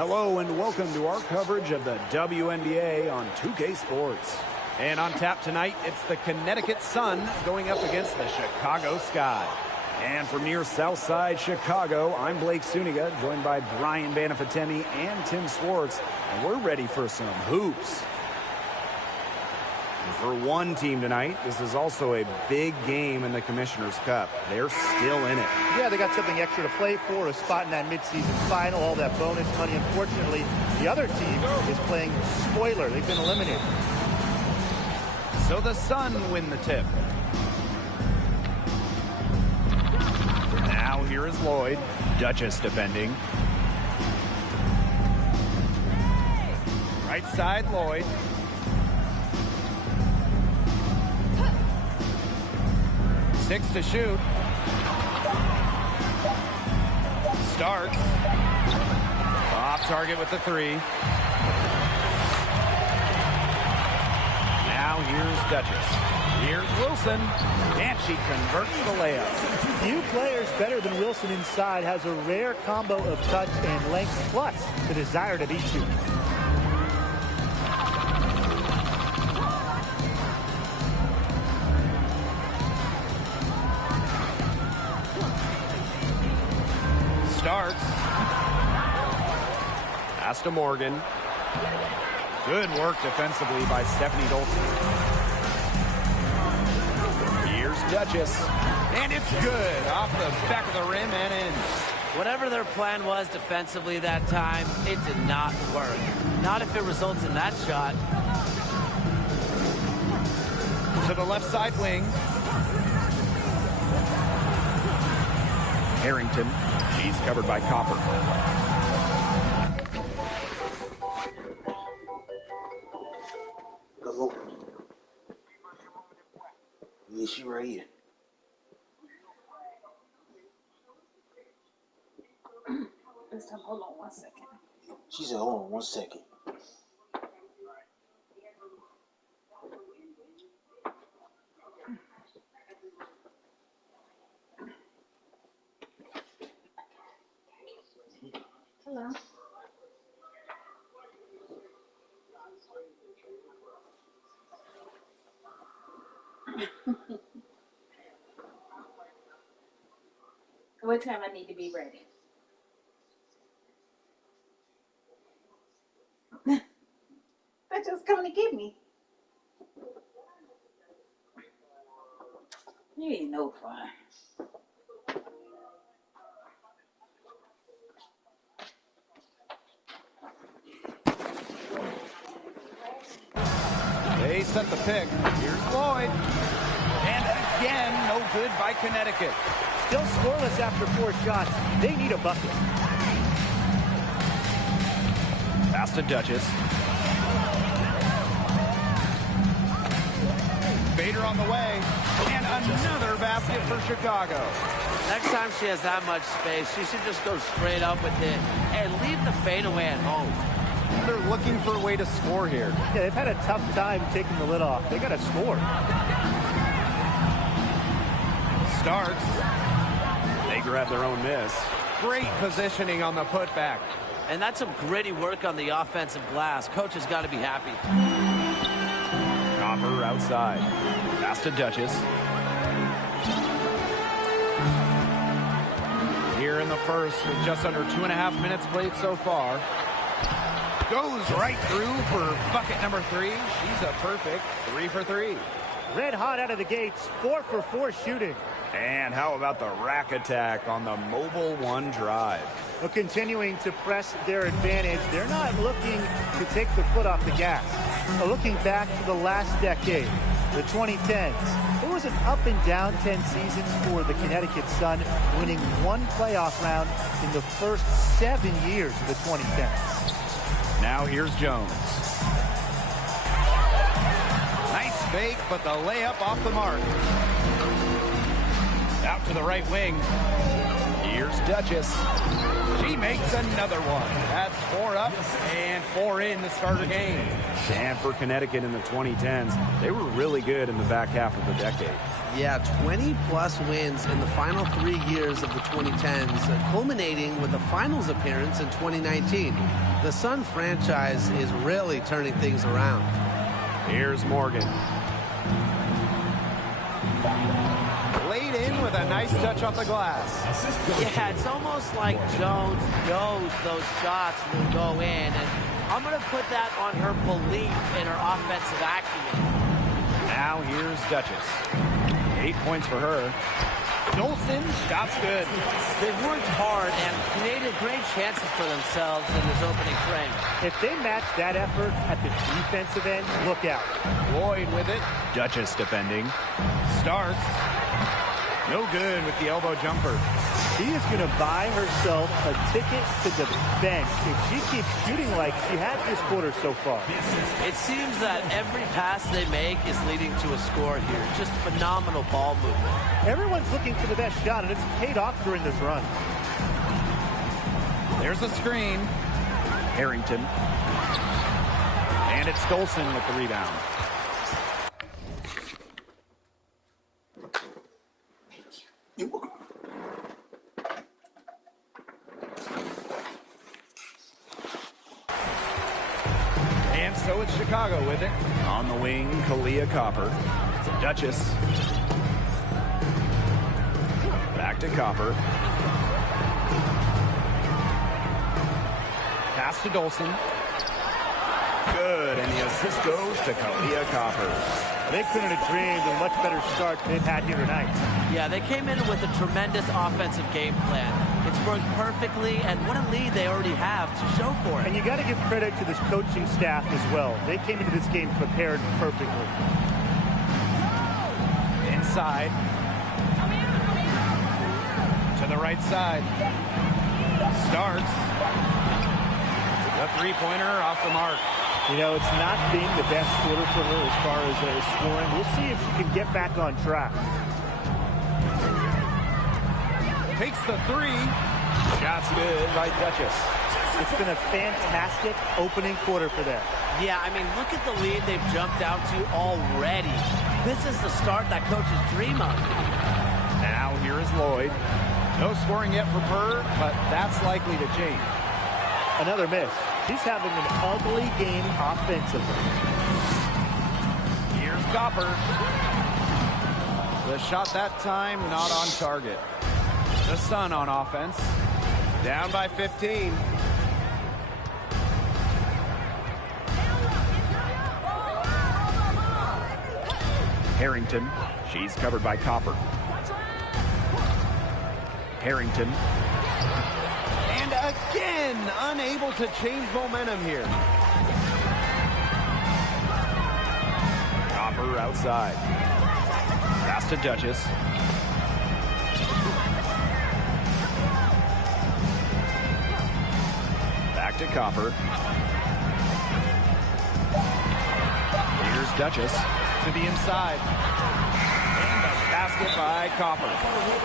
Hello and welcome to our coverage of the WNBA on 2K Sports. And on tap tonight, it's the Connecticut Sun going up against the Chicago Sky. And from near Southside Chicago, I'm Blake Suniga, joined by Brian Banafatemi and Tim Swartz. And we're ready for some hoops. And for one team tonight, this is also a big game in the Commissioner's Cup. They're still in it. Yeah, they got something extra to play for, a spot in that midseason final, all that bonus money. Unfortunately, the other team is playing spoiler. They've been eliminated. So the Sun win the tip. Now here is Lloyd. Duchess defending. Right side, Lloyd. Six to shoot. Starks. Off target with the three. Now here's Duchess. Here's Wilson. And she converts the layup. Few players better than Wilson inside, has a rare combo of touch and length, plus the desire to beat you. Starks. Pass to Morgan. Good work defensively by Stephanie Dolson. Here's Duchess. And it's good. Off the back of the rim and in. Whatever their plan was defensively that time, it did not work. Not if it results in that shot. To the left side wing. Harrington. She's covered by Copper. Hello. Yeah, she right here. Hold on 1 second. She said, hold on 1 second. Hello. What time I need to be ready? They're just coming to get me. You ain't no fun. They set the pick. Here's Lloyd. And again, no good by Connecticut. Still scoreless after 4 shots. They need a bucket. Pass to Duchess. Bader on the way. And another basket for Chicago. Next time she has that much space, she should just go straight up with it and leave the fadeaway at home. They're looking for a way to score here. Yeah, they've had a tough time taking the lid off. They got to score. Starks. They grab their own miss. Great positioning on the putback. And that's some gritty work on the offensive glass. Coach has got to be happy. Copper outside. Pass to Duchess. Here in the first, with just under 2.5 minutes played so far. Goes right through for bucket number 3. She's a perfect 3 for 3. Red hot out of the gates, 4 for 4 shooting. And how about the rack attack on the mobile 1 drive? Well, continuing to press their advantage. They're not looking to take the foot off the gas. Looking back to the last decade, the 2010s, it was an up and down 10 seasons for the Connecticut Sun, winning 1 playoff round in the first 7 years of the 2010s. Now here's Jones. Nice fake, but the layup off the mark. Out to the right wing. Here's Duchess. She makes another one. That's 4 up and 4 in to start the game. And for Connecticut in the 2010s, they were really good in the back half of the decade. Yeah, 20-plus wins in the final 3 years of the 2010s, culminating with a finals appearance in 2019. The Sun franchise is really turning things around. Here's Morgan. Laid in with a nice touch off the glass. Yeah, it's almost like Jones knows those shots will go in, and I'm going to put that on her belief in her offensive acumen. Now here's Duchess. 8 points for her. Dolson, shot's good. They've worked hard and created great chances for themselves in this opening frame. If they match that effort at the defensive end, look out. Lloyd with it. Duchess defending. Starks. No good with the elbow jumper. She is going to buy herself a ticket to the bench if she keeps shooting like she has this quarter so far. It seems that every pass they make is leading to a score here. Just phenomenal ball movement. Everyone's looking for the best shot, and it's paid off during this run. There's a screen. Harrington. And it's Dolson with the rebound. And so it's Chicago with it. On the wing, Kalia Copper. Duchess. Back to Copper. Pass to Dolson. Good, and the assist goes to Kalia Copper. They couldn't have dreamed of a much better start than they've had here tonight. Yeah, they came in with a tremendous offensive game plan. It's worked perfectly, and what a lead they already have to show for it. And you got to give credit to this coaching staff as well. They came into this game prepared perfectly. Inside. To the right side. Starks. The three-pointer off the mark. You know, it's not been the best quarter for her as far as scoring. We'll see if she can get back on track. Takes the three. Shot's good by Duchess. It's been a fantastic opening quarter for them. Yeah, I mean, look at the lead they've jumped out to already. This is the start that coaches dream of. Now here is Lloyd. No scoring yet for Purr, but that's likely to change. Another miss. He's having an ugly game offensively. Here's Copper. The shot that time not on target. The Sun on offense. Down by 15. Harrington. She's covered by Copper. Harrington. And again, unable to change momentum here. Copper outside. Pass to Duchess. Back to Copper. Here's Duchess to the inside. And a basket by Copper.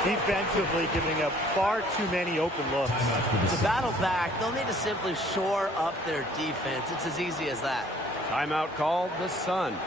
Defensively giving up far too many open looks. To battle back, they'll need to simply shore up their defense. It's as easy as that. Timeout called the Sun.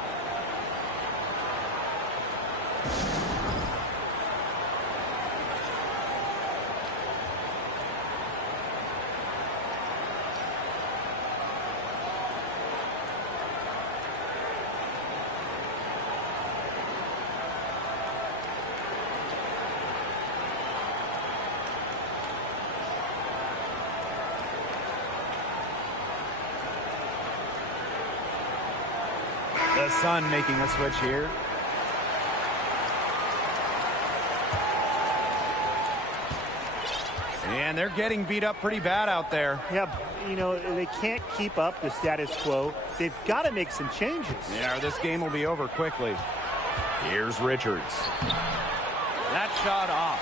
The Sun making a switch here. And they're getting beat up pretty bad out there. Yeah, you know, they can't keep up the status quo. They've got to make some changes. Yeah, or this game will be over quickly. Here's Richards. That shot off.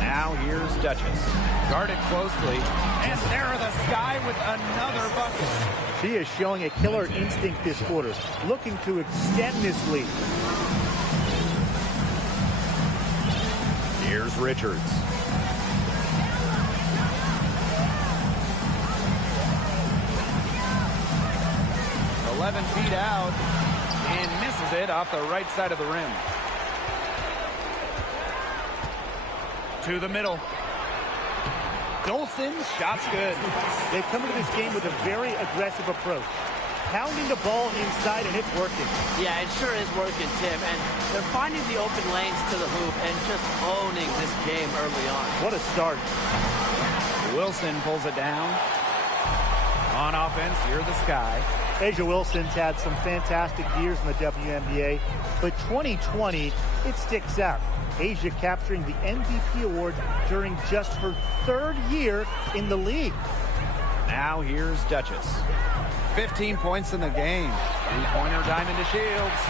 Now here's Duchess. Guarded closely. And there are the Sky with another bucket. She is showing a killer instinct this quarter, looking to extend this lead. Here's Richards. "11 feet out. And misses it off the right side of the rim. To the middle. Dolson's shot's good. They come into this game with a very aggressive approach. Pounding the ball inside, and it's working. Yeah, it sure is working, Tim. And they're finding the open lanes to the hoop and just owning this game early on. What a start. Wilson pulls it down. On offense, here the Sky. A'ja Wilson's had some fantastic years in the WNBA, but 2020, it sticks out. A'ja capturing the MVP award during just her 3rd year in the league. Now here's Duchess. 15 points in the game. Three-pointer Diamond to Shields.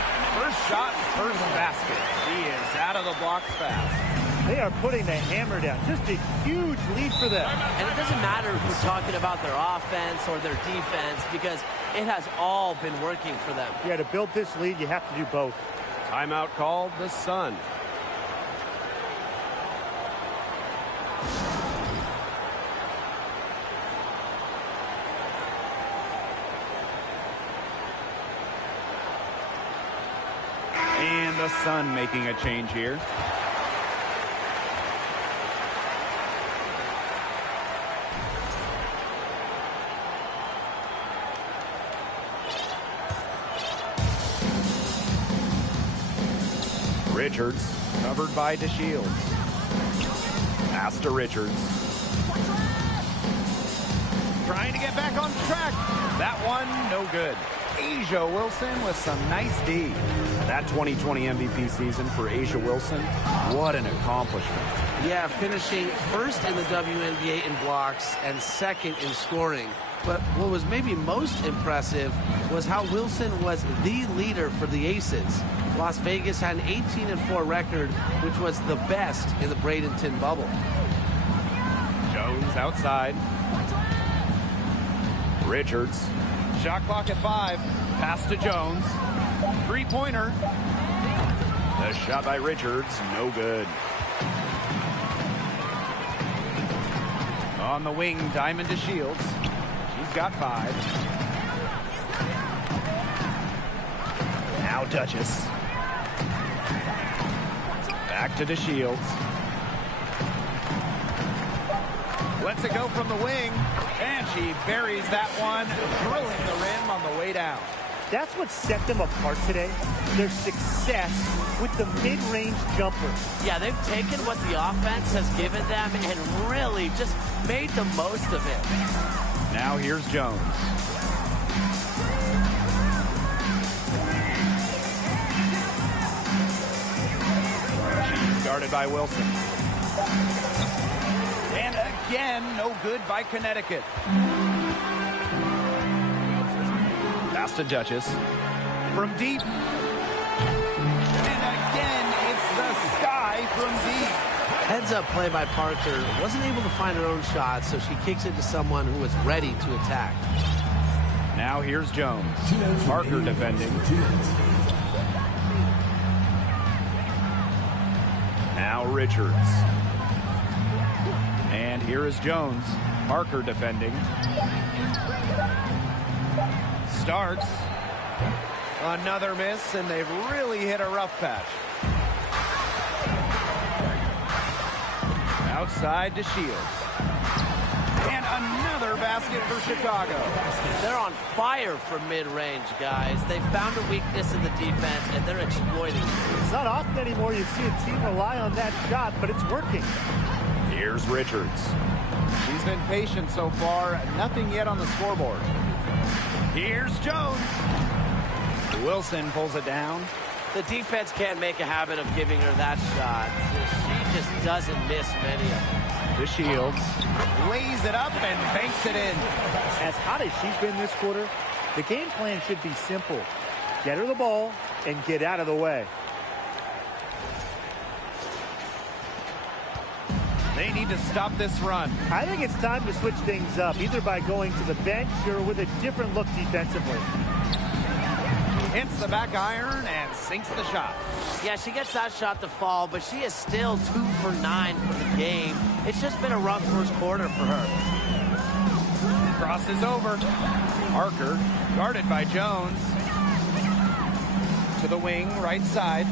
First shot, first basket. He is out of the blocks fast. They are putting the hammer down. Just a huge lead for them. And it doesn't matter if we're talking about their offense or their defense because it has all been working for them. Yeah, to build this lead, you have to do both. Timeout called the Sun. And the Sun making a change here. Richards covered by DeShields. Pass to Richards. Trying to get back on track. That one, no good. A'ja Wilson with some nice D. That 2020 MVP season for A'ja Wilson, what an accomplishment. Yeah, finishing first in the WNBA in blocks and second in scoring. But what was maybe most impressive was how Wilson was the leader for the Aces. Las Vegas had an 18-4 record, which was the best in the Bradenton bubble. Jones outside. Richards. Shot clock at 5. Pass to Jones. Three-pointer. The shot by Richards, no good. On the wing, Diamond to Shields. She's got 5. Now Duchess. Back to DeShields. Lets it go from the wing. And she buries that one, drilling the rim on the way down. That's what set them apart today. Their success with the mid-range jumper. Yeah, they've taken what the offense has given them and really just made the most of it. Now here's Jones. She's guarded by Wilson. And again, no good by Connecticut. Pass to Duchess. From deep. And again, it's the Sky from deep. Heads-up play by Parker. Wasn't able to find her own shot, so she kicks it to someone who was ready to attack. Now here's Jones. Parker defending. Now Richards. And here is Jones. Parker defending. Starks. Another miss, and they've really hit a rough patch. Outside to Shields. And another basket for Chicago. They're on fire from mid-range, guys. They found a weakness in the defense, and they're exploiting it. It's not often anymore you see a team rely on that shot, but it's working. Here's Richards. She's been patient so far. Nothing yet on the scoreboard. Here's Jones. Wilson pulls it down. The defense can't make a habit of giving her that shot. She just doesn't miss many of them. To Shields. Lays it up and banks it in. As hot as she's been this quarter, the game plan should be simple. Get her the ball and get out of the way. They need to stop this run. I think it's time to switch things up, either by going to the bench or with a different look defensively. Hits the back iron and sinks the shot. Yeah, she gets that shot to fall, but she is still 2 for 9 for the game. It's just been a rough first quarter for her. Crosses over. Parker, guarded by Jones. To the wing, right side.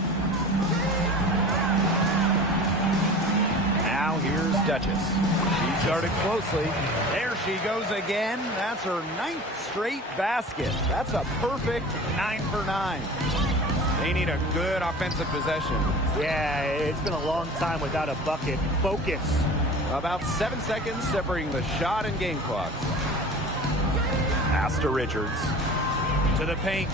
Now here's Duchess. She started closely. There she goes again. That's her 9th straight basket. That's a perfect 9 for 9. They need a good offensive possession. Yeah, it's been a long time without a bucket. Focus. About 7 seconds separating the shot and game clocks. Pass to Richards. To the paint.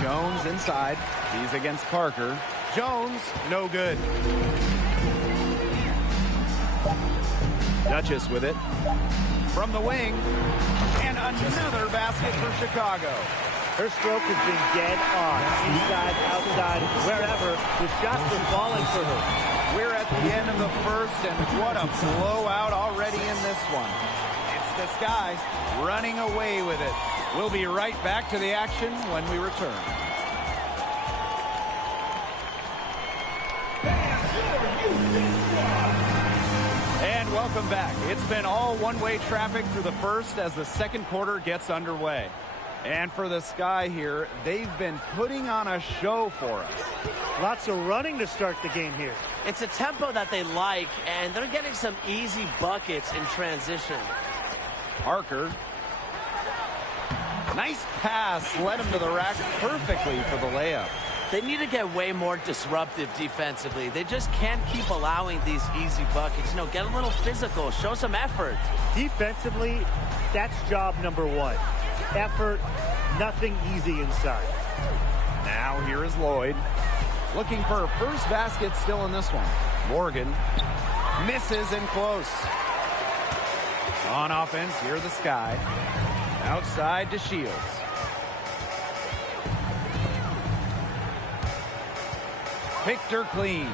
Jones inside. He's against Parker. Jones, no good. Duchess with it. From the wing. And another basket for Chicago. Her stroke has been dead on. Inside, outside, wherever. The shots were falling for her. We're at the end of the first, and what a blowout already in this one. It's the Sky running away with it. We'll be right back to the action when we return. And welcome back. It's been all one-way traffic through the first as the second quarter gets underway. And for the Sky here, they've been putting on a show for us. Lots of running to start the game here. It's a tempo that they like, and they're getting some easy buckets in transition. Parker. Nice pass. Led him to the rack perfectly for the layup. They need to get way more disruptive defensively. They just can't keep allowing these easy buckets. You know, get a little physical. Show some effort. Defensively, that's job number one. Effort, nothing easy inside. Now here is Lloyd. Looking for her first basket still in this one. Morgan misses and close. On offense, here the Sky. Outside to Shields. Picked her clean.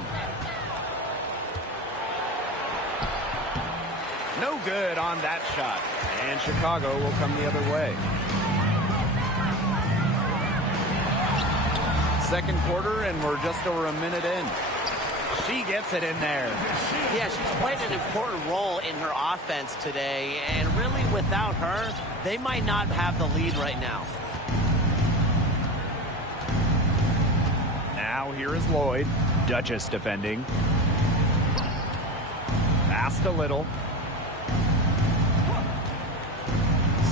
No good on that shot. And Chicago will come the other way. Second quarter, and we're just over a minute in. She gets it in there. Yeah, she's played an important role in her offense today, and really without her, they might not have the lead right now. Now here is Lloyd. Duchess defending. Pass to Little.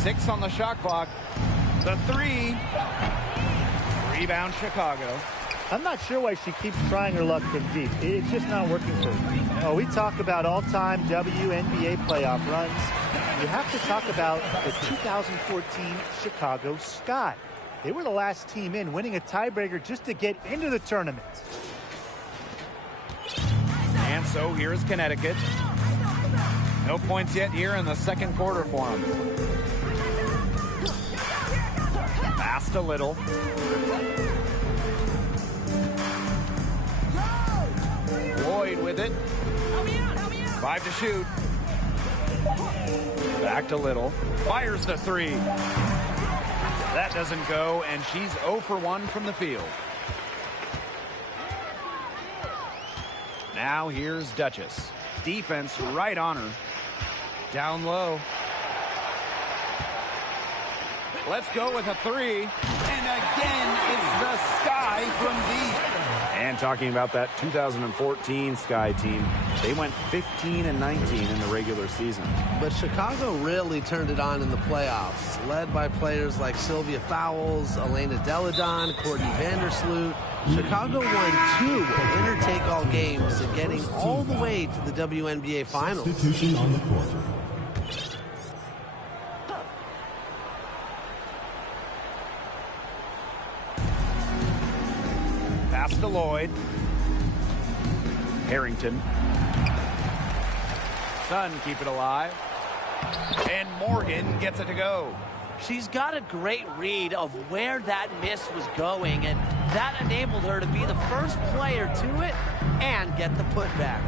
6 on the shot clock. The 3. Rebound Chicago. I'm not sure why she keeps trying her luck from deep. It's just not working for her. Oh, we talk about all-time WNBA playoff runs. You have to talk about the 2014 Chicago Sky. They were the last team in, winning a tiebreaker just to get into the tournament. And so here's Connecticut. No points yet here in the second quarter for them. Pass to Little. Lloyd with it. 5 to shoot. Back to Little. Fires the 3. That doesn't go, and she's 0 for 1 from the field. Now here's Duchess. Defense right on her. Down low. Let's go with a 3. And again, it's the Sky from deep. And talking about that 2014 Sky team, they went 15-19 in the regular season. But Chicago really turned it on in the playoffs, led by players like Sylvia Fowles, Elena Deladon, Courtney Vandersloot. Chicago won 2 winner-take-all games, and getting all the way to the WNBA Finals. Substitution on the court. Pass to Lloyd. Harrington. Sun keep it alive. And Morgan gets it to go. She's got a great read of where that miss was going, and that enabled her to be the first player to it and get the putback.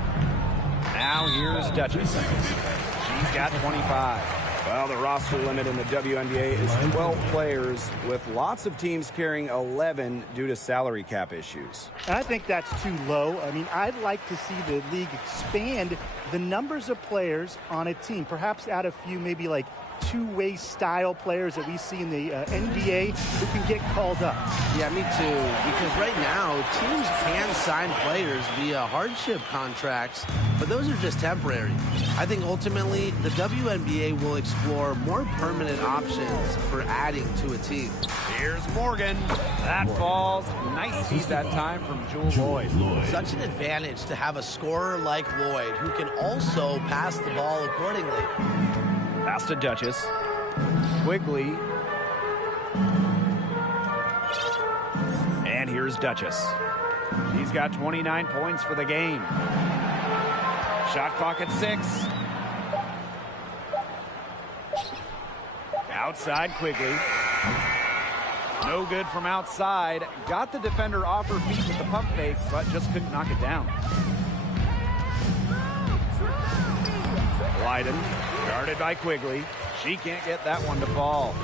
Now here's Duchess. She's got 25. Well, the roster limit in the WNBA is 12 players, with lots of teams carrying 11 due to salary cap issues. I think that's too low. I mean, I'd like to see the league expand the numbers of players on a team. Perhaps add a few, maybe like two-way style players that we see in the NBA who can get called up. Yeah, me too. Because right now, teams can sign players via hardship contracts, but those are just temporary. I think ultimately the WNBA will explore more permanent options for adding to a team. Here's Morgan. That falls. Nice feed that time from Jewel Lloyd. Such an advantage to have a scorer like Lloyd who can also pass the ball accordingly. Pass to Duchess. Quigley. And here's Duchess. She's got 29 points for the game. Shot clock at 6. Outside Quigley. No good from outside. Got the defender off her feet with the pump fake, but just couldn't knock it down. Blyden, guarded by Quigley. She can't get that one to fall.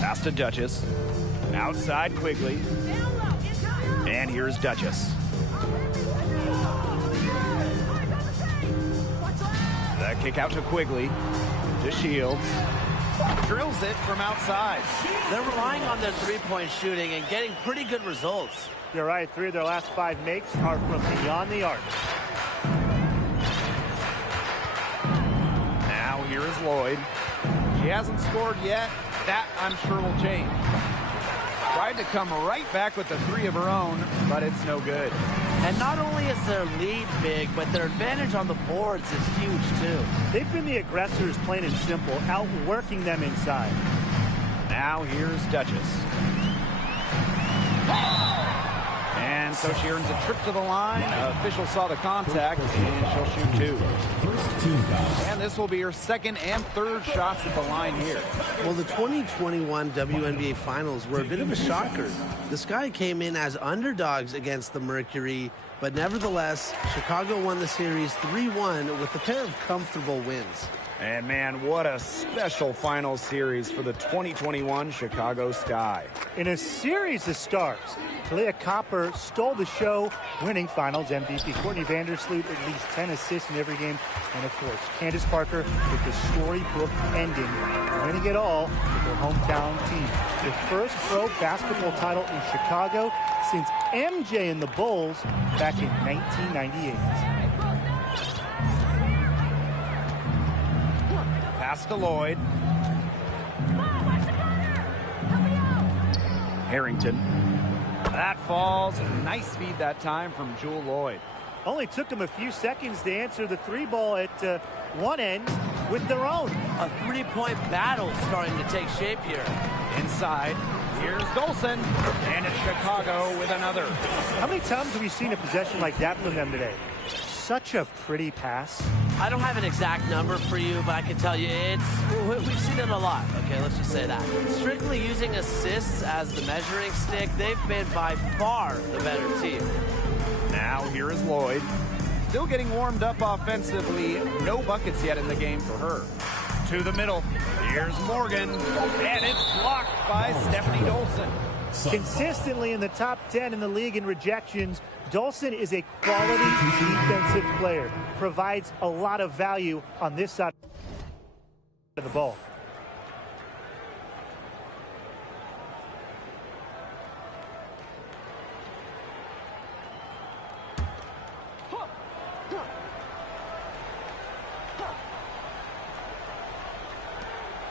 Pass to Duchess. Outside Quigley. And here's Duchess. The kick out to Quigley. To Shields. Drills it from outside. They're relying on their three-point shooting and getting pretty good results. You're right. 3 of their last 5 makes are from beyond the arc. Now here is Lloyd. She hasn't scored yet. That, I'm sure, will change. Tried to come right back with the 3 of her own, but it's no good. And not only is their lead big, but their advantage on the boards is huge, too. They've been the aggressors, plain and simple, outworking them inside. Now here's Duchess. And so she earns a trip to the line. Official saw the contact, and she'll shoot 2. And this will be her second and third shots at the line here. Well, the 2021 WNBA Finals were a bit of a shocker. The Sky came in as underdogs against the Mercury, but nevertheless, Chicago won the series 3-1 with a pair of comfortable wins. And man, what a special final series for the 2021 Chicago Sky. In a series of stars, Talia Copper stole the show, winning Finals MVP. Courtney Vandersloot, at least 10 assists in every game. And of course, Candace Parker with the storybook ending, winning it all with her hometown team. The first pro basketball title in Chicago since MJ and the Bulls back in 1998. Pass to Lloyd. Harrington. That falls. Nice feed that time from Jewel Lloyd. Only took them a few seconds to answer the 3 ball at one end with their own. A three-point battle starting to take shape here. Inside, here's Dolson. And it's Chicago with another. How many times have we seen a possession like that from them today? Such a pretty pass. I don't have an exact number for you, but I can tell you we've seen it a lot. Okay, let's just say that. Strictly using assists as the measuring stick, they've been by far the better team. Now here is Lloyd. Still getting warmed up offensively. No buckets yet in the game for her. To the middle. Here's Morgan. And it's blocked by Stephanie Dolson. Consistently in the top 10 in the league in rejections, Dolson is a quality defensive player. Provides a lot of value on this side of the ball.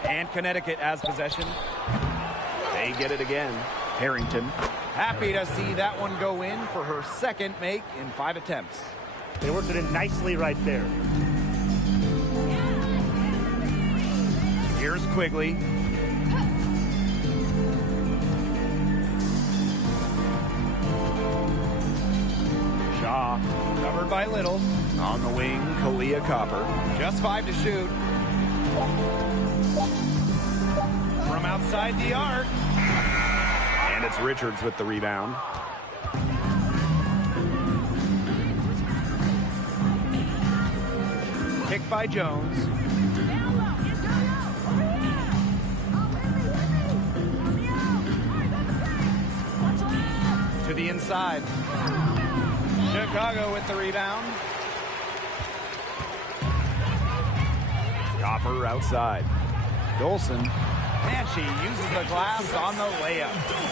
And Connecticut has possession. They get it again. Harrington. Happy to see that one go in for her second make in 5 attempts. They worked it in nicely right there. Here's Quigley. Shaw, covered by Little. On the wing, Talia Copper. Just 5 to shoot. From outside the arc. And it's Richards with the rebound. Kick by Jones. To the inside. Chicago with the rebound. Copper outside. Dolson, and she uses the glass on the layup.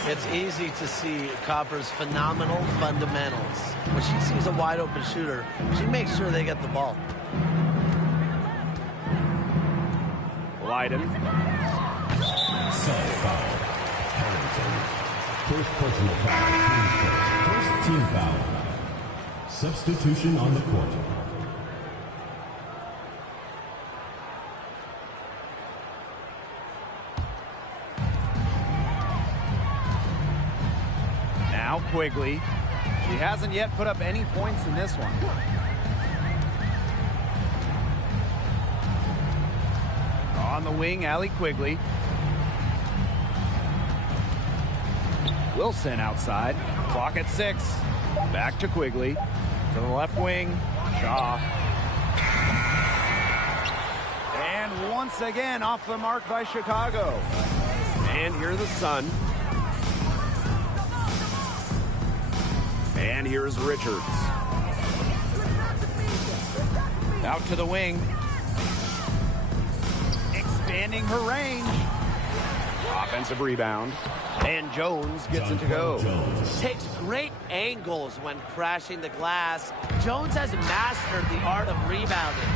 It's easy to see Copper's phenomenal fundamentals. When she sees a wide open shooter, she makes sure they get the ball. Leiden. Sub foul. Harrington. First personal foul. Team's first team foul. Substitution on the court. Now Quigley. She hasn't yet put up any points in this one. On the wing, Allie Quigley. Wilson outside. Clock at 6. Back to Quigley. To the left wing. Shaw. And once again off the mark by Chicago. And here's the Sun. And here's Richards. Out to the wing. Expanding her range. Offensive rebound. And Jones gets it to go. Takes great angles when crashing the glass. Jones has mastered the art of rebounding.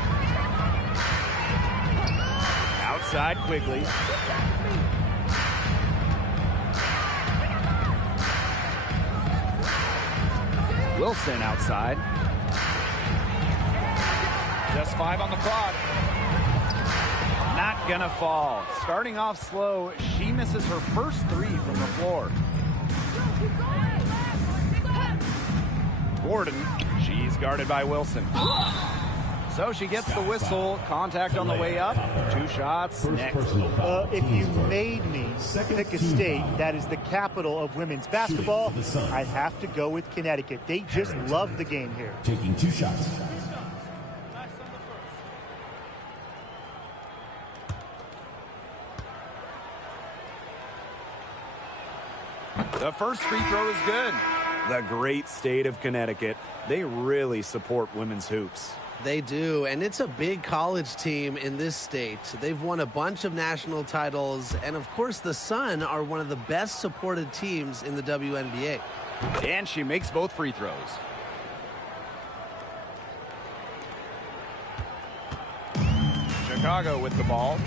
Outside Quigley. Wilson outside. Just 5 on the clock. Not gonna fall. Starting off slow, she misses her first 3 from the floor. Gordon, she's guarded by Wilson. So she gets the whistle. Contact on the way up. 2 shots next. If you made me pick a state that is the capital of women's basketball, I'd have to go with Connecticut. They just love the game here. Taking 2 shots. The first free throw is good. The great state of Connecticut. They really support women's hoops. They do, and it's a big college team in this state. They've won a bunch of national titles, and of course the Sun are one of the best supported teams in the WNBA. And she makes both free throws. Chicago with the ball.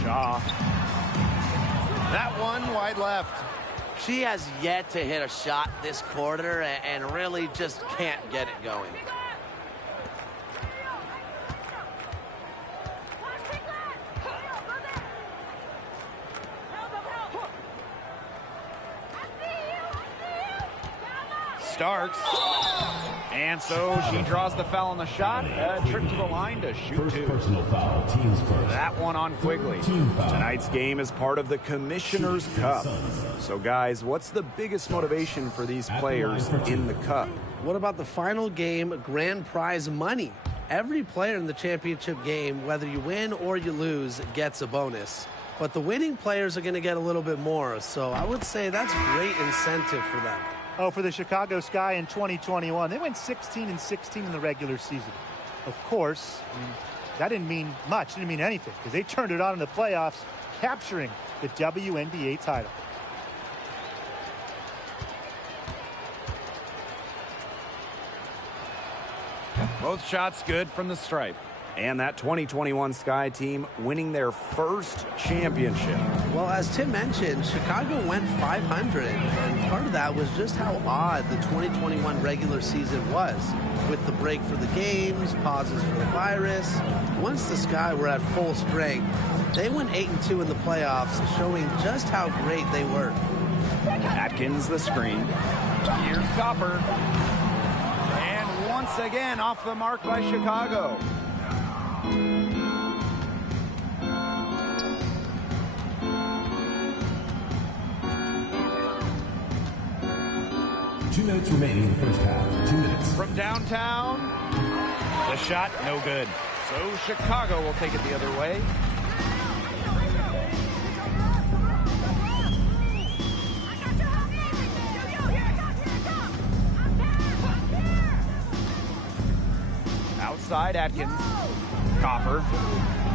Shaw. That one wide left. She has yet to hit a shot this quarter and really just can't get it going. Starks. And so she draws the foul on the shot. A trip to the line to shoot First 2. personal foul. Team's first. That one on Quigley. Team foul. Tonight's game is part of the Commissioner's Cup. So, guys, what's the biggest motivation for these players in the Cup? What about the final game grand prize money? Every player in the championship game, whether you win or you lose, gets a bonus. But the winning players are going to get a little bit more. So I would say that's great incentive for them. Oh, for the Chicago Sky in 2021, they went 16-16 in the regular season. Of course, that didn't mean much, didn't mean anything, because they turned it on in the playoffs, capturing the WNBA title. Both shots good from the stripe. And that 2021 Sky team winning their first championship. Well, as Tim mentioned, Chicago went 500, and part of that was just how odd the 2021 regular season was, with the break for the games, pauses for the virus. Once the Sky were at full strength, they went 8-2 in the playoffs, showing just how great they were. Atkins the screen. Here's Copper. And once again off the mark by Chicago. 2 minutes remaining in the first half. 2 minutes. From downtown, the shot no good. So Chicago will take it the other way. Outside Atkins. Copper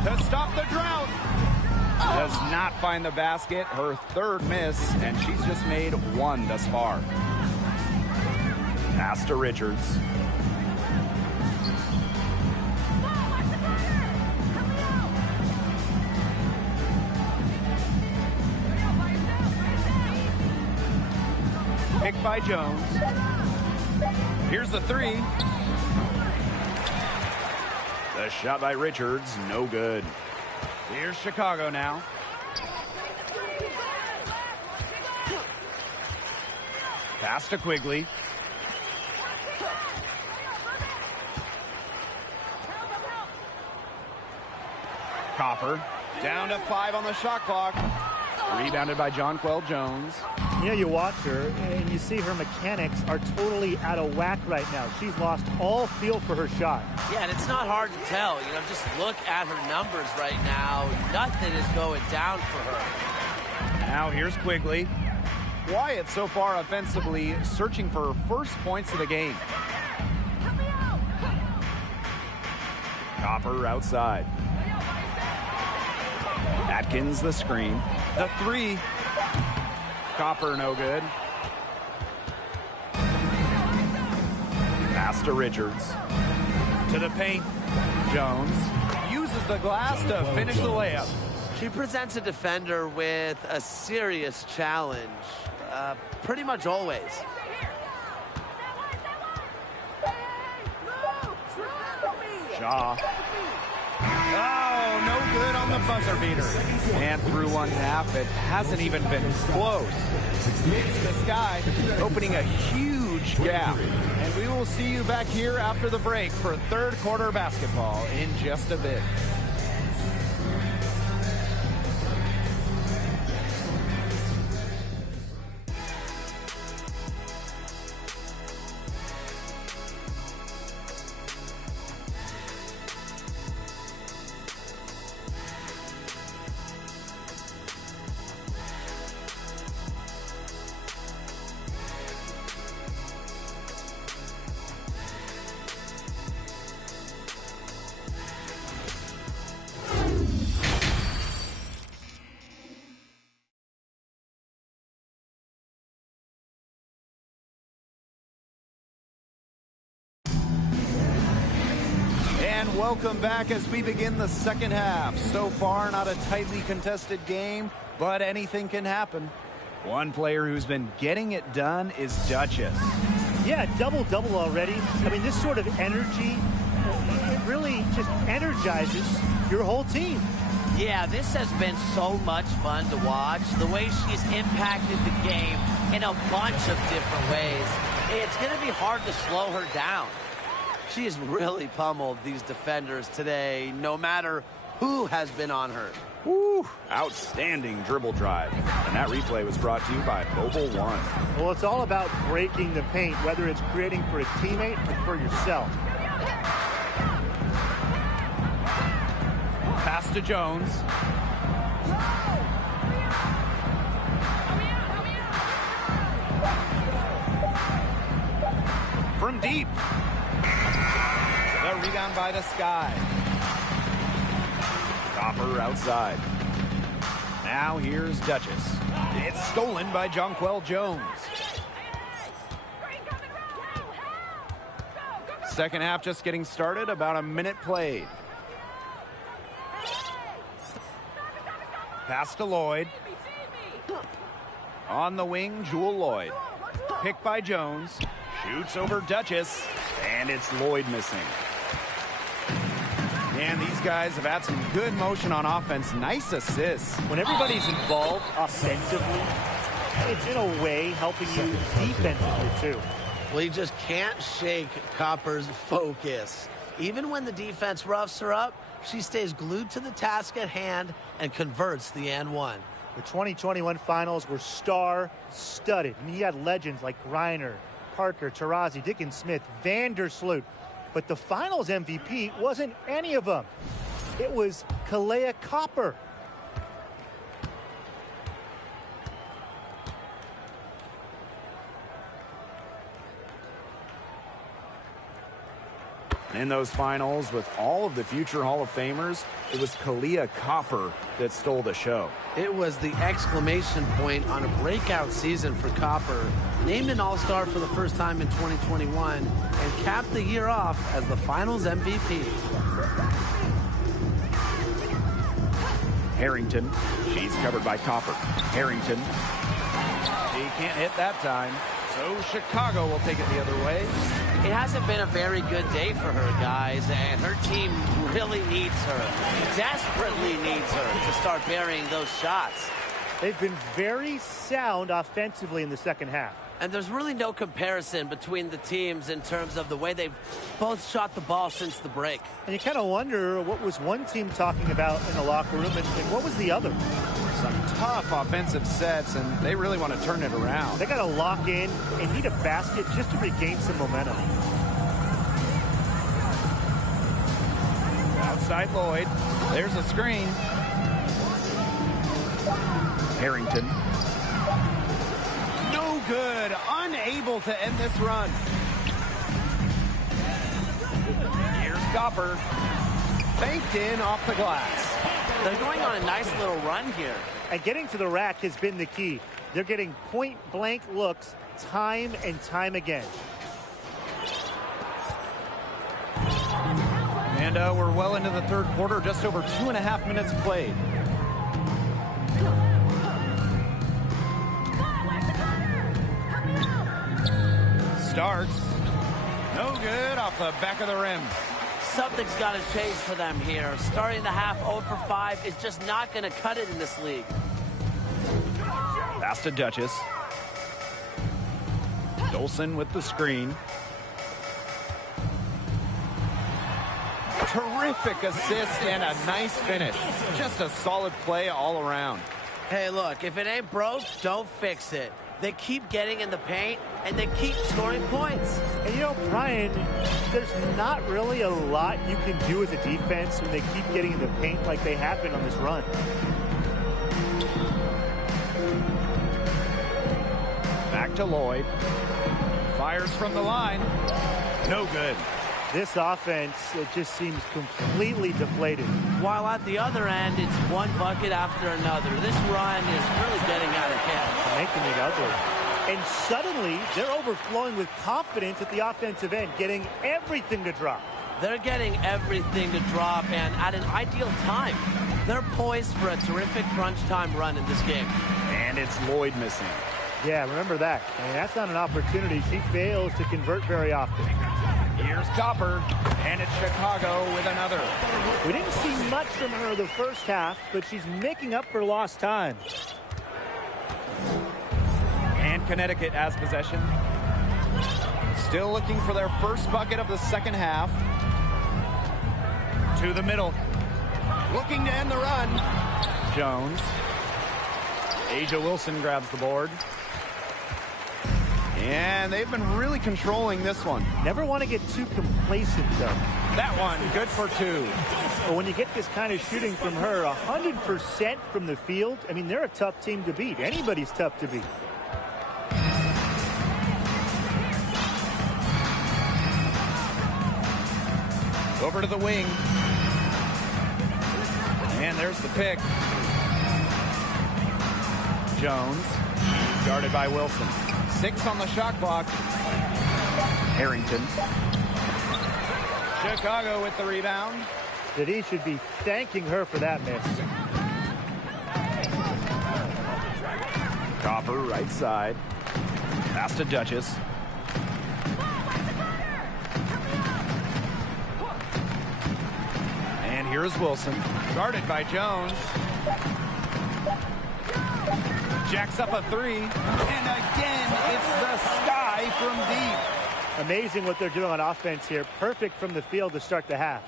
to stop the drought. Does not find the basket. Her third miss, and she's just made one thus far. Pass to Richards. Picked by Jones. Here's the three. The shot by Richards, no good. Here's Chicago now. Pass to Quigley. Copper down to 5 on the shot clock. Rebounded by Jonquel Jones. You know, you watch her and you see her mechanics are totally out of whack right now. She's lost all feel for her shot. Yeah, and it's not hard to tell. You know, just look at her numbers right now. Nothing is going down for her. Now here's Quigley. Quiet so far offensively, searching for her first points of the game. Copper outside. Atkins the screen. The three. Copper no good. Pass to Richards. To the paint. Jones uses the glass to finish the layup. She presents a defender with a serious challenge, pretty much always. Shaw. Oh, no good on the buzzer beater. And through one half, it hasn't even been close. The Sky opening a huge gap. And we will see you back here after the break for third quarter basketball in just a bit. And welcome back as we begin the second half. So far, not a tightly contested game, but anything can happen. One player who's been getting it done is Duchess. Yeah, double-double already. I mean, this sort of energy, it really just energizes your whole team. Yeah, this has been so much fun to watch. The way she's impacted the game in a bunch of different ways. It's going to be hard to slow her down. She has really pummeled these defenders today, no matter who has been on her. Woo! Outstanding dribble drive. And that replay was brought to you by Mobile One. Well, it's all about breaking the paint, whether it's creating for a teammate or for yourself. Pass to Jones. From deep. The rebound by the Sky. Copper outside. Now here's Duchess. It's stolen by Jonquel Jones. Second half just getting started, about a minute played. Pass to Lloyd. On the wing, Jewel Lloyd. Picked by Jones. Shoots over Duchess. And it's Lloyd missing. And these guys have had some good motion on offense. Nice assists. When everybody's involved offensively, it's in a way helping you defensively too. Well, you just can't shake Copper's focus. Even when the defense roughs her up, she stays glued to the task at hand and converts the and one. The 2021 finals were star-studded. I mean, you had legends like Griner, Parker, Taurasi, Dickens Smith, Vandersloot. But the finals MVP wasn't any of them. It was Kalea Copper. In those finals, with all of the future Hall of Famers, it was Kalia Copper that stole the show. It was the exclamation point on a breakout season for Copper. Named an All-Star for the first time in 2021 and capped the year off as the Finals MVP. Harrington. She's covered by Copper. Harrington. He can't hit that time. So Chicago will take it the other way. It hasn't been a very good day for her, guys, and her team really needs her, desperately needs her to start burying those shots. They've been very sound offensively in the second half. And there's really no comparison between the teams in terms of the way they've both shot the ball since the break. And you kind of wonder what was one team talking about in the locker room and what was the other. Some tough offensive sets, and they really want to turn it around. They got to lock in and need a basket just to regain some momentum. Outside Lloyd. There's a screen. Harrington. No good. Unable to end this run. Here's Copper. Banked in off the glass. They're going on a nice little run here. And getting to the rack has been the key. They're getting point-blank looks time and time again. And we're well into the third quarter, just over 2.5 minutes played. Starts. No good off the back of the rim. Something's got to change for them here. Starting the half 0 for 5 is just not going to cut it in this league. Pass to Duchess. Dolson with the screen. Terrific assist and a nice finish. Just a solid play all around. Hey, look, if it ain't broke, don't fix it. They keep getting in the paint, and they keep scoring points. And you know, Brian, there's not really a lot you can do as a defense when they keep getting in the paint like they have been on this run. Back to Lloyd. Fires from the line. No good. This offense, it just seems completely deflated. While at the other end, it's one bucket after another. This run is really getting out of hand. Making it ugly. And suddenly, they're overflowing with confidence at the offensive end, getting everything to drop. They're getting everything to drop, and at an ideal time. They're poised for a terrific crunch time run in this game. And it's Lloyd missing. Yeah, remember that. And that's not an opportunity. She fails to convert very often. Here's Copper, and it's Chicago with another. We didn't see much from her the first half, but she's making up for lost time. And Connecticut has possession. Still looking for their first bucket of the second half. To the middle. Looking to end the run. Jones. Asia Wilson grabs the board. And they've been really controlling this one. Never want to get too complacent, though. That one, good for 2. But when you get this kind of shooting from her, 100% from the field, I mean, they're a tough team to beat. Anybody's tough to beat. Over to the wing. And there's the pick. Jones, guarded by Wilson. 6 on the shot clock. Harrington. Chicago with the rebound. That he should be thanking her for that miss. Copper, right side. Pass to Duchess. And here's Wilson, guarded by Jones. Jacks up a 3, and again, it's the sky from deep. Amazing what they're doing on offense here. Perfect from the field to start the half.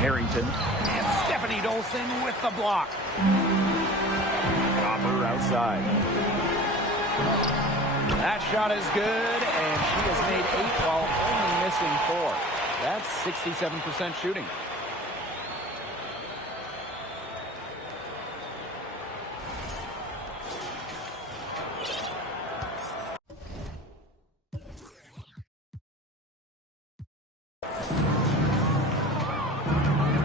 Harrington, and Stephanie Dolson with the block. Copper outside. That shot is good, and she has made 8 while only missing 4. That's 67% shooting.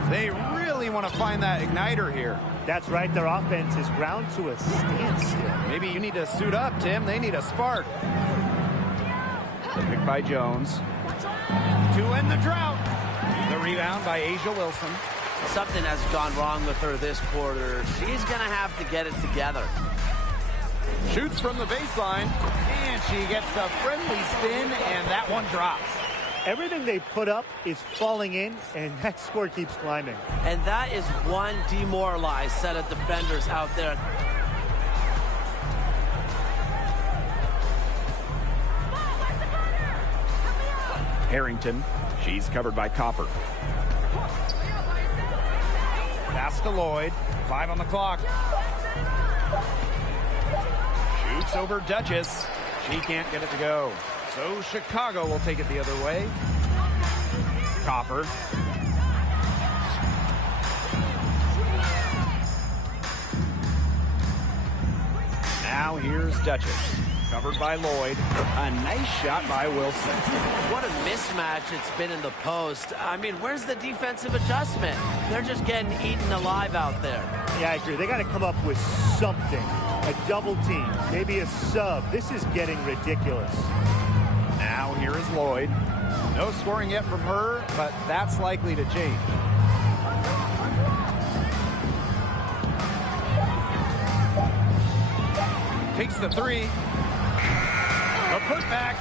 They really want to find that igniter here. That's right. Their offense is ground to a standstill. Maybe you need to suit up, Tim. They need a spark. Picked by Jones. To end the drought. The rebound by Asia Wilson. Something has gone wrong with her this quarter. She's going to have to get it together. Shoots from the baseline, and she gets the friendly spin, and that one drops. Everything they put up is falling in, and that score keeps climbing. And that is one demoralized set of defenders out there. Harrington, she's covered by Copper. Pass to Lloyd, 5 on the clock. Shoots over Duchess. She can't get it to go. So Chicago will take it the other way. Copper. Now here's Duchess. Covered by Lloyd. A nice shot by Wilson. What a mismatch it's been in the post. I mean, where's the defensive adjustment? They're just getting eaten alive out there. Yeah, I agree. They got to come up with something. A double team, maybe a sub. This is getting ridiculous. Now here is Lloyd. No scoring yet from her, but that's likely to change. Takes the 3. The putback.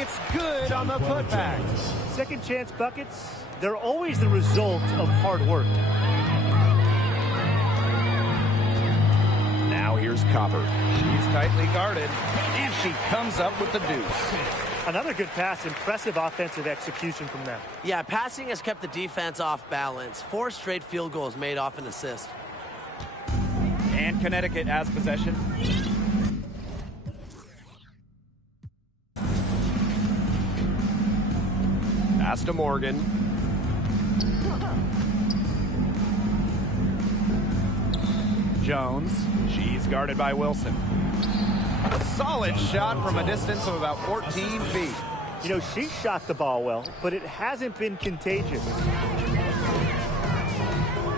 It's good on the putback. Second chance buckets, they're always the result of hard work. Now here's Copper. She's tightly guarded, and she comes up with the deuce. Another good pass. Impressive offensive execution from them. Yeah, passing has kept the defense off balance. 4 straight field goals made off an assist. And Connecticut has possession. Pass to Morgan. Jones. She's guarded by Wilson. A solid shot from a distance of about 14 feet. You know, she shot the ball well, but it hasn't been contagious.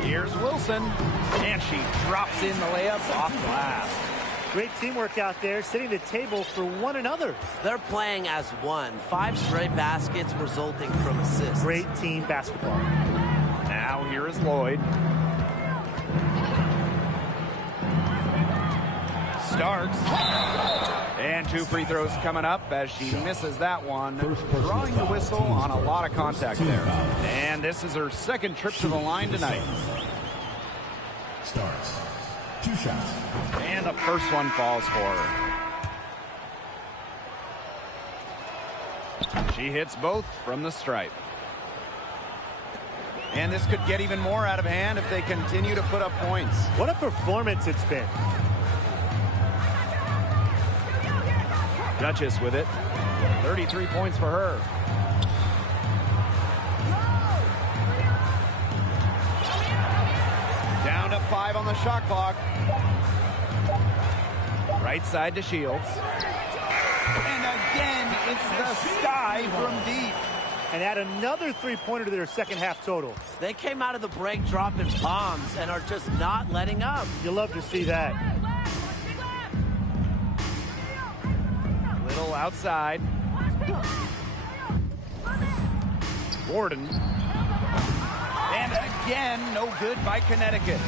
Here's Wilson, and she drops in the layup off glass. Great teamwork out there, setting the table for one another. They're playing as one. 5 straight baskets resulting from assists. Great team basketball. Now here is Lloyd. Starks. And 2 free throws coming up as she misses that one. Drawing the whistle on a lot of contact there. And this is her second trip to the line tonight. Starks. 2 shots. And the first one falls for her. She hits both from the stripe. And this could get even more out of hand if they continue to put up points. What a performance it's been. Duchess with it. 33 points for her. Down to 5 on the shot clock. Right side to Shields. And again, it's the sky from deep. And add another three-pointer to their second half total. They came out of the break dropping bombs and are just not letting up. You'll love to see that. Little outside. Gordon. And again, no good by Connecticut.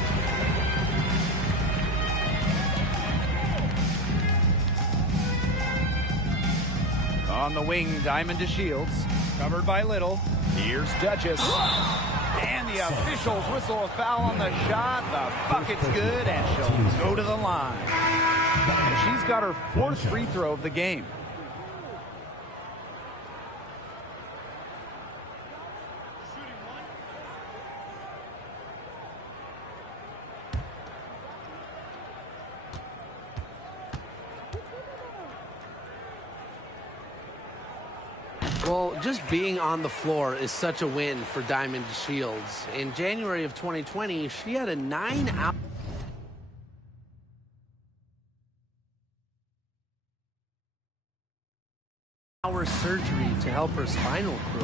On the wing, Diamond to Shields. Covered by Little. Here's Duchess. And the officials whistle a foul on the shot. The bucket's good, and she'll go to the line. And she's got her 4th free throw of the game. Well, just being on the floor is such a win for Diamond Shields. In January of 2020, she had a 9-hour surgery to help her spinal cord.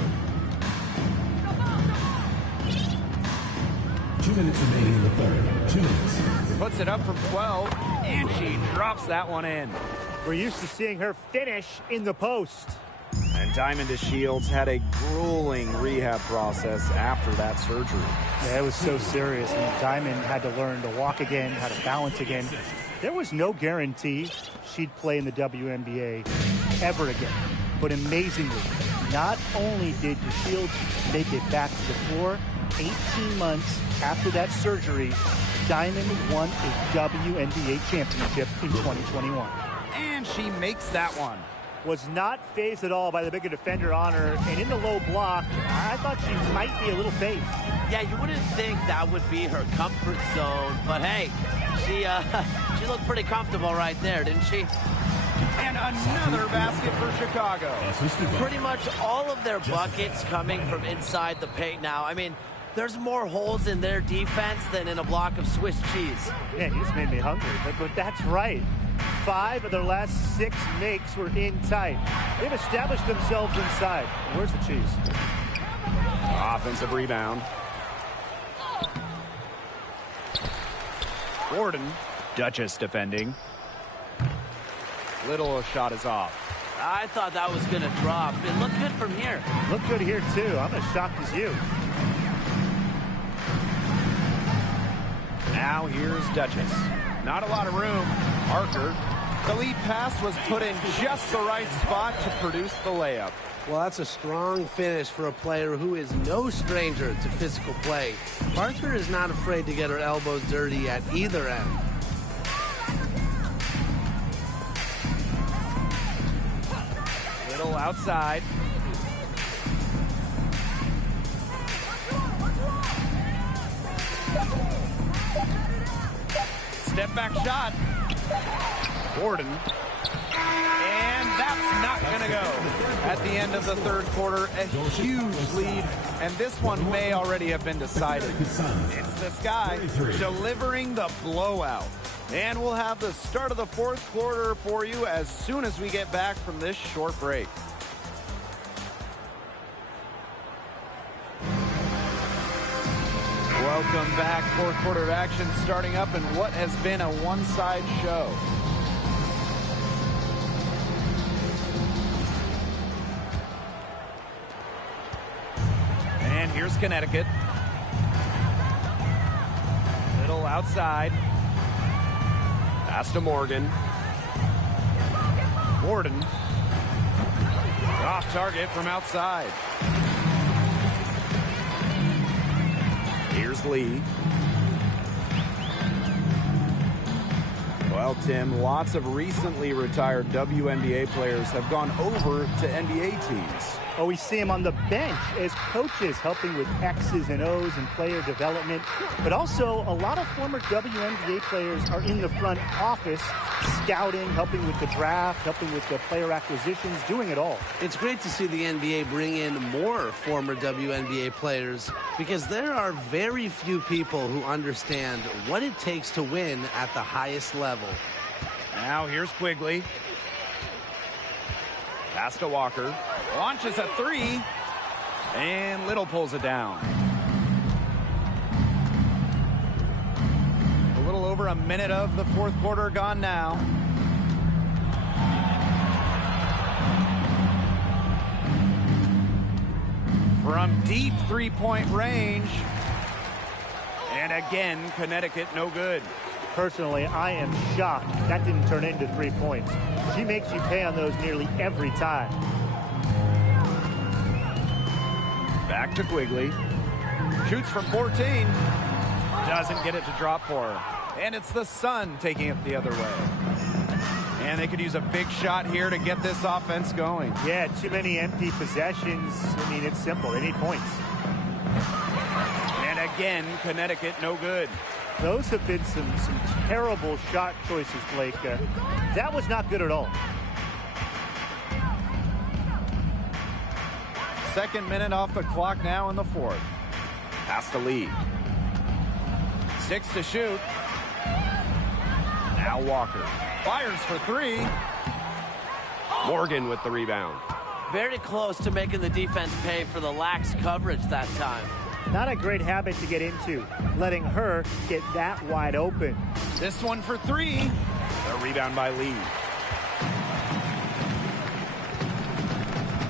2 minutes remaining in the third. 2 minutes. Puts it up from 12, and she drops that one in. We're used to seeing her finish in the post. And Diamond Shields had a grueling rehab process after that surgery. Yeah, it was so serious. I mean, Diamond had to learn to walk again, how to balance again. There was no guarantee she'd play in the WNBA ever again. But amazingly, not only did Shields make it back to the floor, 18 months after that surgery, Diamond won a WNBA championship in 2021. And she makes that one. Was not fazed at all by the bigger defender on her, and in the low block, I thought she might be a little fazed. Yeah, you wouldn't think that would be her comfort zone, but hey, she looked pretty comfortable right there, didn't she? And another basket for Chicago. Pretty much all of their buckets coming from inside the paint now. I mean, there's more holes in their defense than in a block of Swiss cheese. Man, you just made me hungry, but that's right. 5 of their last 6 makes were in tight. They've established themselves inside. Where's the cheese? Offensive rebound. Gordon, Duchess defending. Little shot is off. I thought that was going to drop. It looked good from here. Looked good here, too. I'm as shocked as you. Now here's Duchess. Not a lot of room. Parker. The lead pass was put in just the right spot to produce the layup. Well, that's a strong finish for a player who is no stranger to physical play. Parker is not afraid to get her elbows dirty at either end. Little outside. Step back shot. Gordon. And that's not going to go. At the end of the third quarter, a huge lead. And this one may already have been decided. It's the Sky delivering the blowout. And we'll have the start of the fourth quarter for you as soon as we get back from this short break. Welcome back. Fourth quarter action starting up in what has been a one-side show. And here's Connecticut. Little outside. Pass to Morgan. Gordon. Off target from outside. Here's Lee. Well, Tim, lots of recently retired WNBA players have gone over to NBA teams. Oh, we see him on the bench as coaches helping with X's and O's and player development. But also, a lot of former WNBA players are in the front office, scouting, helping with the draft, helping with the player acquisitions, doing it all. It's great to see the NBA bring in more former WNBA players because there are very few people who understand what it takes to win at the highest level. Now here's Quigley. Pass to Walker. Launches a three. And Little pulls it down. A little over a minute of the fourth quarter gone now. From deep three-point range. And again, Connecticut no good. Personally, I am shocked that didn't turn into 3 points. She makes you pay on those nearly every time. Back to Quigley. Shoots from 14. Doesn't get it to drop for her. And it's the Sun taking it the other way. And they could use a big shot here to get this offense going. Yeah, too many empty possessions. I mean, it's simple. They need points. And again, Connecticut no good. Those have been some terrible shot choices, Blake. That was not good at all. Second minute off the clock now in the fourth. Pass to Lee. 6 to shoot. Now Walker. Fires for 3. Morgan with the rebound. Very close to making the defense pay for the lax coverage that time. Not a great habit to get into, letting her get that wide open. This one for 3. The rebound by Lee.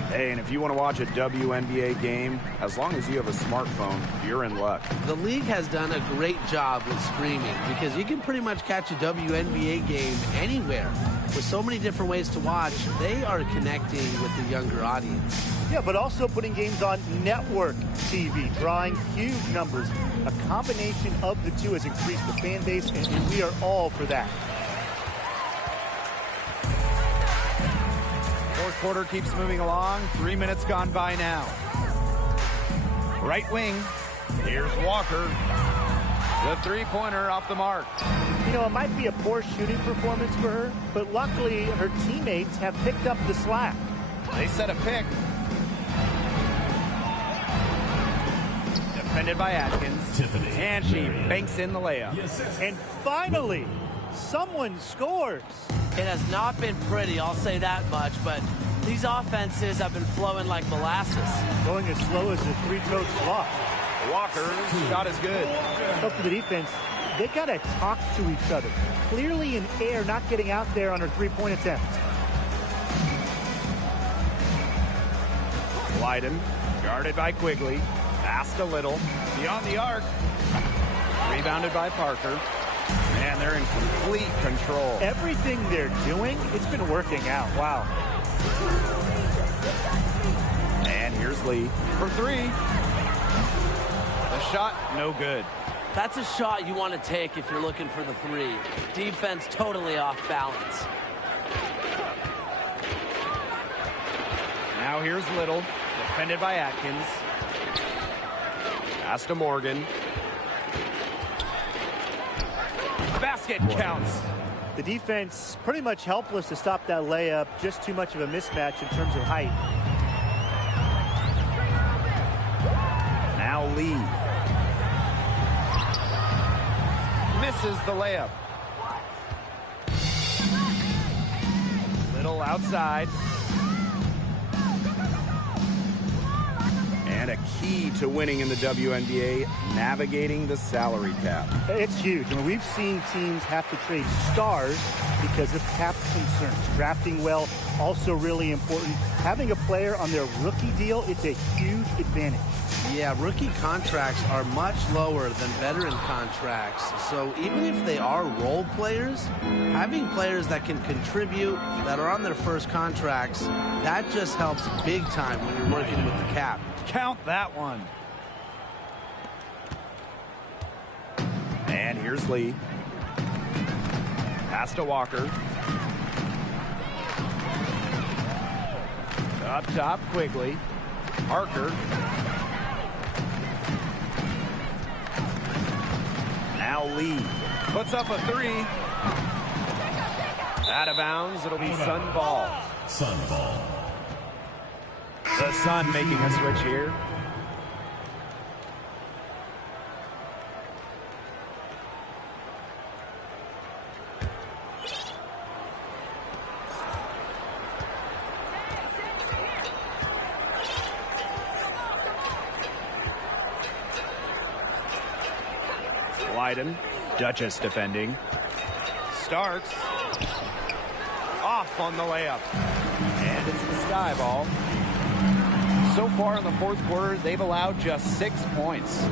Hey, and if you want to watch a WNBA game, as long as you have a smartphone, you're in luck. The league has done a great job with streaming because you can pretty much catch a WNBA game anywhere. With so many different ways to watch, they are connecting with the younger audience. Yeah, but also putting games on network TV, drawing huge numbers. A combination of the two has increased the fan base, and we are all for that. Fourth quarter keeps moving along. 3 minutes gone by now. Right wing. Here's Walker. The three-pointer off the mark. You know, it might be a poor shooting performance for her, but luckily her teammates have picked up the slack. They set a pick. Defended by Atkins. Tiffany. And she banks in the layup. And finally, someone scores. It has not been pretty, I'll say that much, but these offenses have been flowing like molasses. Going as slow as a three-toed sloth. Walker's shot is good. Up to the defense, they got to talk to each other. Clearly in air, not getting out there on her three-point attempt. Blyden, guarded by Quigley. Passed a little. Beyond the arc. Rebounded by Parker. And they're in complete control. Everything they're doing, it's been working out. Wow. And here's Lee for 3. The shot, no good. That's a shot you want to take if you're looking for the 3. Defense totally off balance. Now here's Little, defended by Atkins. Pass to Morgan. Basket counts. The defense pretty much helpless to stop that layup. Just too much of a mismatch in terms of height. Now Lee. Misses the layup. Little outside. And a key to winning in the WNBA, navigating the salary cap. It's huge. I mean, we've seen teams have to trade stars because of cap concerns. Drafting well, also really important. Having a player on their rookie deal, it's a huge advantage. Yeah, rookie contracts are much lower than veteran contracts. So even if they are role players, having players that can contribute, that are on their first contracts, that just helps big time when you're working with the cap. Count that one. And here's Lee. Pass to Walker. Up top, Quigley. Parker. Now Lee puts up a 3. Out of bounds, it'll be Sun ball. Sun ball. The Sun making a switch here. Blyden, Duchess defending. Starks. Off on the layup. And it's the Sky ball. So far in the fourth quarter, they've allowed just 6 points.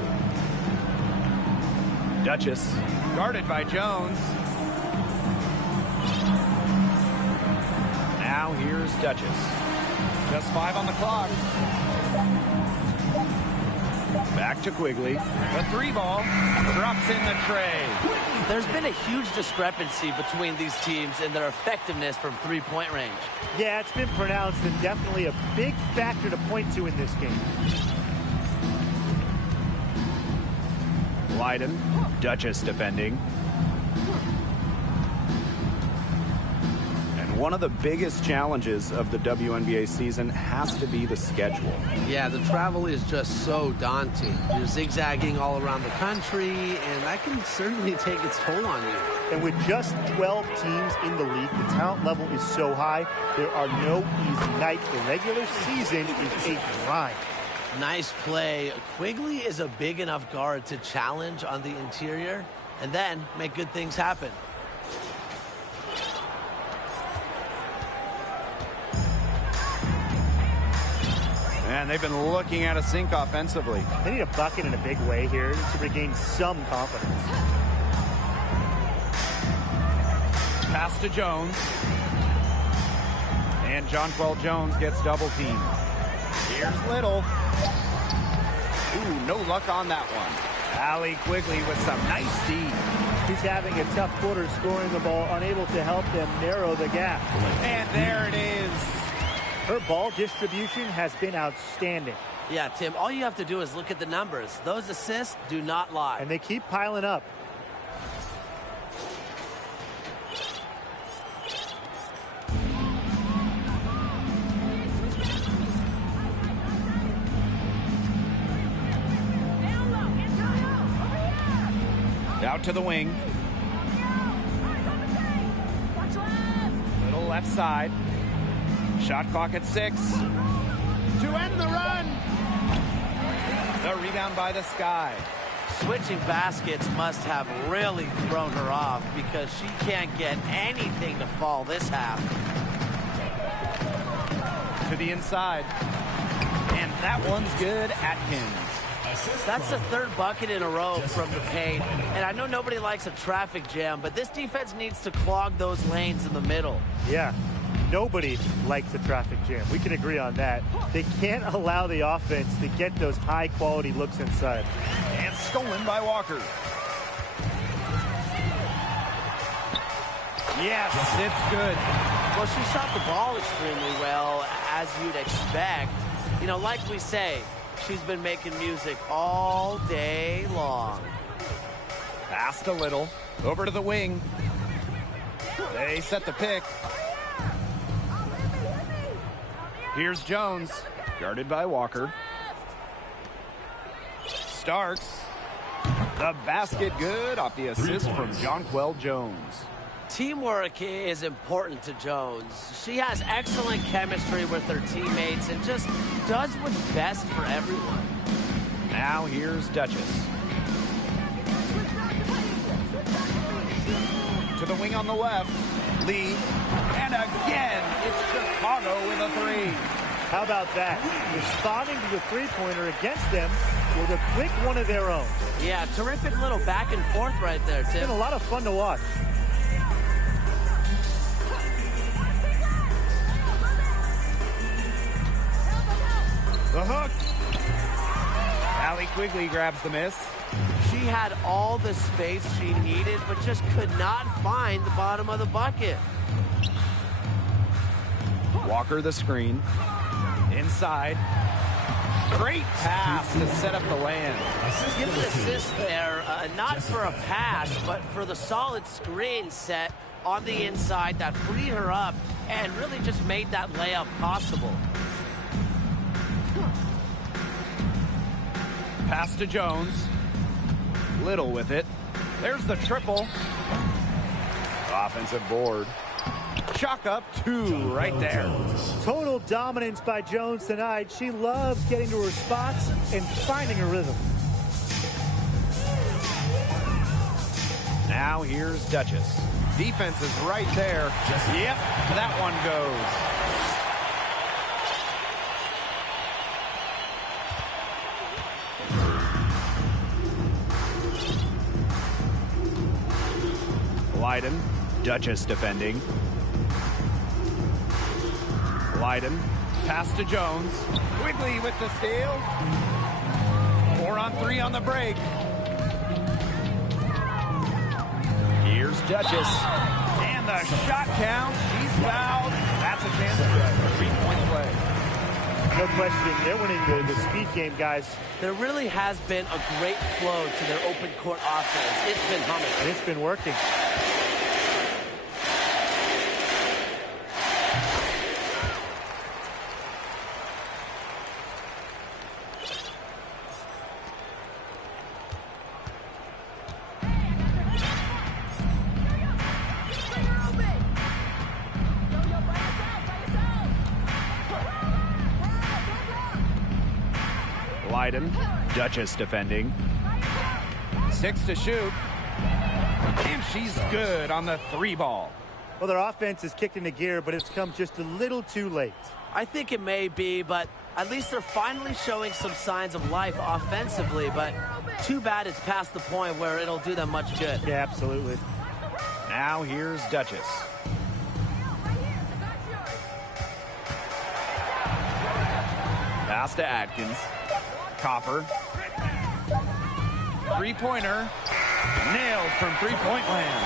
Duchess, guarded by Jones. Now here's Duchess. Just 5 on the clock. Back to Quigley. The 3 ball drops in the tray. There's been a huge discrepancy between these teams in their effectiveness from three-point range. Yeah, it's been pronounced and definitely a big factor to point to in this game. Blyden, Duchess defending. And One of the biggest challenges of the WNBA season has to be the schedule. Yeah, the travel is just so daunting. You're zigzagging all around the country, and that can certainly take its toll on you. And with just 12 teams in the league, the talent level is so high, there are no easy nights. The regular season is a grind. Nice play. Quigley is a big enough guard to challenge on the interior and then make good things happen. And they've been looking at a sink offensively. They need a bucket in a big way here to regain some confidence. Pass to Jones. And Jonquel Jones gets double teamed. Here's Little. Ooh, no luck on that one. Allie Quigley with some nice D. He's having a tough quarter scoring the ball, unable to help them narrow the gap. And there it is. Her ball distribution has been outstanding. Yeah, Tim, all you have to do is look at the numbers. Those assists do not lie. And they keep piling up. Out to the wing. Little left side. Shot clock at 6. To end the run. The rebound by the Sky. Switching baskets must have really thrown her off because she can't get anything to fall this half. To the inside. And that one's good. Atkins. That's the third bucket in a row from the paint. And I know nobody likes a traffic jam, but this defense needs to clog those lanes in the middle. Yeah, nobody likes a traffic jam. We can agree on that. They can't allow the offense to get those high-quality looks inside. And stolen by Walker. Yes, it's good. Well, she shot the ball extremely well, as you'd expect. You know, like we say, she's been making music all day long. Passed a little. Over to the wing. They set the pick. Here's Jones. Guarded by Walker. Starks. The basket good off the assist from Jonquel Jones. Teamwork is important to Jones. She has excellent chemistry with her teammates and just does what's best for everyone. Now here's Duchess. To the wing on the left. Lee. And again, it's Chicago with a three. How about that? Responding to the three-pointer against them with a quick one of their own. Yeah, terrific little back and forth right there, Tim. It's been a lot of fun to watch. The hook. Allie Quigley grabs the miss. She had all the space she needed, but just could not find the bottom of the bucket. Walker the screen. Inside. Great pass to set up the land. Give an assist there, not for a pass, but for the solid screen set on the inside that freed her up and really just made that layup possible. Pass to Jones. Little with it. There's the triple. Offensive board. Chalk up 2 right there. Total dominance by Jones tonight. She loves getting to her spots and finding a rhythm. Now here's Duchess. Defense is right there. Yep, that one goes. Lydon, Duchess defending. Lydon, pass to Jones. Quigley with the steal. 4-on-3 on the break. Here's Duchess. And the shot count. She's fouled. That's a chance for a three-point play. No question, they're winning the speed game, guys. There really has been a great flow to their open court offense. It's been humming. And it's been working. Bynum. Duchess defending. 6 to shoot. And she's good on the 3-ball. Well, their offense is kicked into gear, but it's come just a little too late. I think it may be, but at least they're finally showing some signs of life offensively. But too bad it's past the point where it'll do them much good. Yeah, absolutely. Now here's Duchess. Pass to Atkins. Copper. Three-pointer. Nailed from three-point land.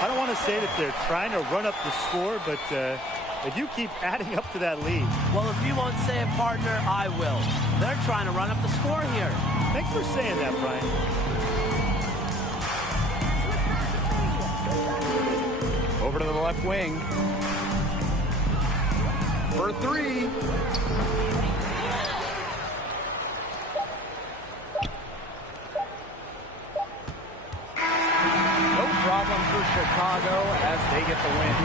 I don't want to say that they're trying to run up the score, but they do keep adding up to that lead. Well, if you won't say it, partner, I will. They're trying to run up the score here. Thanks for saying that, Brian. Over to the left wing. For 3. Problem for Chicago as they get the win.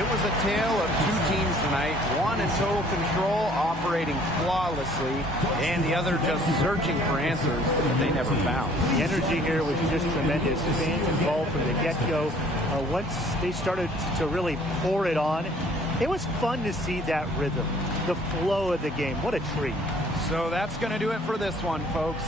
It was a tale of two teams tonight, one in total control, operating flawlessly, and the other just searching for answers that they never found. The energy here was just tremendous. Fans involved from the get-go. Once they started to really pour it on, it was fun to see that rhythm, the flow of the game. What a treat. So that's going to do it for this one, folks.